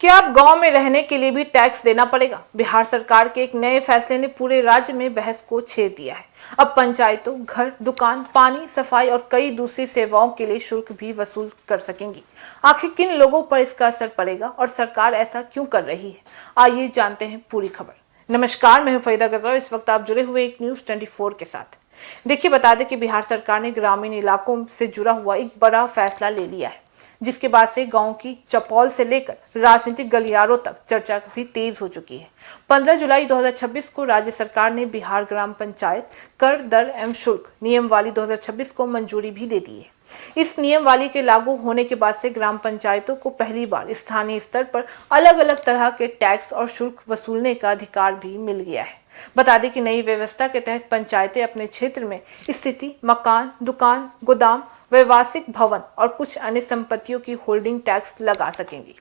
क्या अब गांव में रहने के लिए भी टैक्स देना पड़ेगा? बिहार सरकार के एक नए फैसले ने पूरे राज्य में बहस को छेड़ दिया है। अब पंचायतों घर, दुकान, पानी, सफाई और कई दूसरी सेवाओं के लिए शुल्क भी वसूल कर सकेंगी। आखिर किन लोगों पर इसका असर पड़ेगा और सरकार ऐसा क्यों कर रही है? आइए जानते हैं पूरी खबर। नमस्कार, मैं हूं फरीदा गजर। इस वक्त आप जुड़े हुए एक न्यूज 24 के साथ। देखिए, बता दें कि बिहार सरकार ने ग्रामीण इलाकों से जुड़ा हुआ एक बड़ा फैसला ले लिया है, जिसके बाद से गांव की चौपाल से लेकर राजनीतिक गलियारों तक चर्चा भी तेज हो चुकी है। 15 जुलाई 2026 को राज्य सरकार ने बिहार ग्राम पंचायत कर दर एवं शुल्क नियमावली 2026 को मंजूरी भी दे दी है। इस नियमावली के लागू होने के बाद से ग्राम पंचायतों को पहली बार स्थानीय स्तर पर अलग अलग तरह के टैक्स और शुल्क वसूलने का अधिकार भी मिल गया है। बता दें कि नई व्यवस्था के तहत पंचायतें अपने क्षेत्र में स्थित मकान, दुकान, गोदाम, व्यवसायिक भवन और कुछ अन्य संपत्तियों की होल्डिंग टैक्स लगा सकेंगी।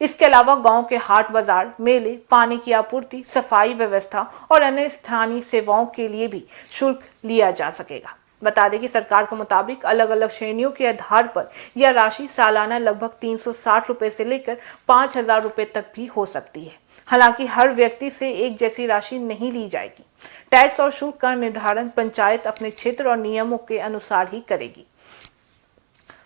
इसके अलावा गांव के हाट बाजार, मेले, पानी की आपूर्ति, सफाई व्यवस्था और अन्य स्थानीय सेवाओं के लिए भी शुल्क लिया जा सकेगा। बता दें कि सरकार के मुताबिक अलग अलग श्रेणियों के आधार पर यह राशि सालाना लगभग 360 रुपए से लेकर 5,000 रुपए तक भी हो सकती है। हालांकि हर व्यक्ति से एक जैसी राशि नहीं ली जाएगी। टैक्स और शुल्क का निर्धारण पंचायत अपने क्षेत्र और नियमों के अनुसार ही करेगी।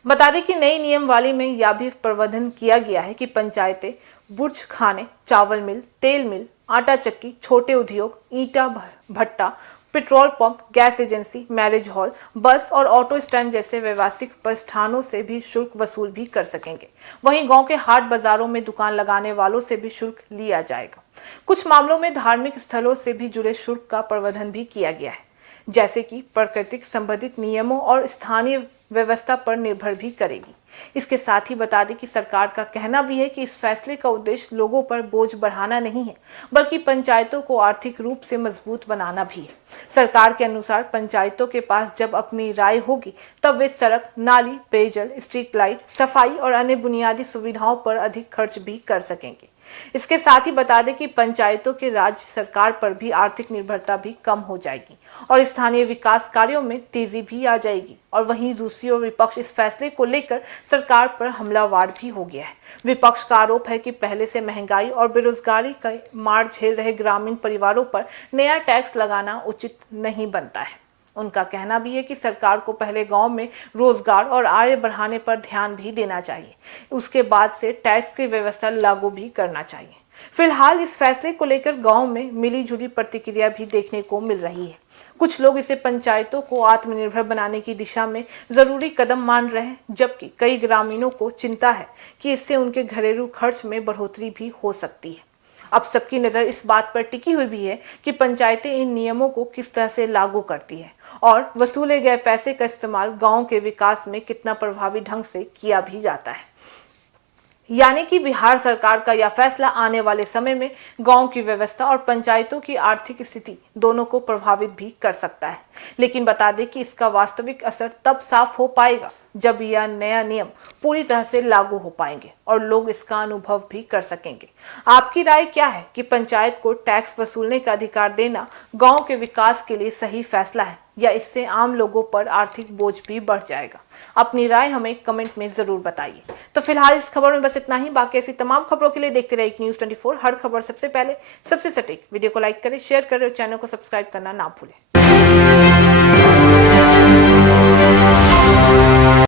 बता दें कि नई नियमावली में यह भी प्रावधान किया गया है कि पंचायतें बुर्ज खाने, चावल मिल, तेल मिल, आटा चक्की, छोटे उद्योग, ईंटा भट्टा, petrol pump, gas agency, marriage hall, बस और ऑटो स्टैंड जैसे व्यवसायिक प्रतिष्ठानों से भी शुल्क वसूल भी कर सकेंगे। वहीं गांव के हाट बाजारों में दुकान लगाने वालों से भी शुल्क लिया जाएगा। कुछ मामलों में धार्मिक स्थलों से भी जुड़े शुल्क का प्रावधान भी किया गया है, जैसे कि प्राकृतिक संबंधित नियमों और स्थानीय व्यवस्था पर निर्भर भी करेगी। इसके साथ ही बता दें कि सरकार का कहना भी है कि इस फैसले का उद्देश्य लोगों पर बोझ बढ़ाना नहीं है, बल्कि पंचायतों को आर्थिक रूप से मजबूत बनाना भी है। सरकार के अनुसार पंचायतों के पास जब अपनी राय होगी, तब वे सड़क, नाली, पेयजल, स्ट्रीट लाइट, सफाई और अन्य बुनियादी सुविधाओं पर अधिक खर्च भी कर सकेंगे। इसके साथ ही बता दें कि पंचायतों के राज्य सरकार पर भी आर्थिक निर्भरता भी कम हो जाएगी और स्थानीय विकास कार्यों में तेजी भी आ जाएगी। और वहीं दूसरी ओर विपक्ष इस फैसले को लेकर सरकार पर हमलावर भी हो गया है। विपक्ष का आरोप है कि पहले से महंगाई और बेरोजगारी का मार झेल रहे ग्रामीण परिवारों पर नया टैक्स लगाना उचित नहीं बनता है। उनका कहना भी है कि सरकार को पहले गांव में रोजगार और आय बढ़ाने पर ध्यान भी देना चाहिए, उसके बाद से टैक्स की व्यवस्था लागू भी करना चाहिए। फिलहाल इस फैसले को लेकर गांव में मिलीजुली प्रतिक्रिया भी देखने को मिल रही है। कुछ लोग इसे पंचायतों को आत्मनिर्भर बनाने की दिशा में जरूरी कदम मान रहे हैं, जबकि कई ग्रामीणों को चिंता है कि इससे उनके घरेलू खर्च में बढ़ोतरी भी हो सकती है। अब सबकी नज़र इस बात पर टिकी हुई भी है कि पंचायतें इन नियमों को किस तरह से लागू करती है और वसूले गए पैसे का इस्तेमाल गांव के विकास में कितना प्रभावी ढंग से किया भी जाता है। यानी कि बिहार सरकार का यह फैसला आने वाले समय में गांव की व्यवस्था और पंचायतों की आर्थिक स्थिति दोनों को प्रभावित भी कर सकता है। लेकिन बता दें कि इसका वास्तविक असर तब साफ हो पाएगा जब यह नया नियम पूरी तरह से लागू हो पाएंगे और लोग इसका अनुभव भी कर सकेंगे। आपकी राय क्या है कि पंचायत को टैक्स वसूलने का अधिकार देना गांव के विकास के लिए सही फैसला है, या इससे आम लोगों पर आर्थिक बोझ भी बढ़ जाएगा? अपनी राय हमें कमेंट में जरूर बताइए। तो फिलहाल इस खबर में बस इतना ही। बाकी ऐसी तमाम खबरों के लिए देखते रहिए न्यूज़ 24। हर खबर सबसे पहले, सबसे सटीक। वीडियो को लाइक करें, शेयर करें और चैनल को सब्सक्राइब करना ना भूलें।